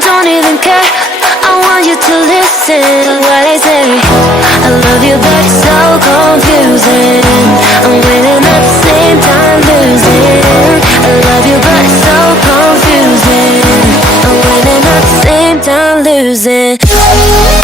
don't even care. I want you to listen to what I say. I love you but it's so confusing. I'm winning at the same time losing. I love you but it's so confusing. I'm winning at the same time losing.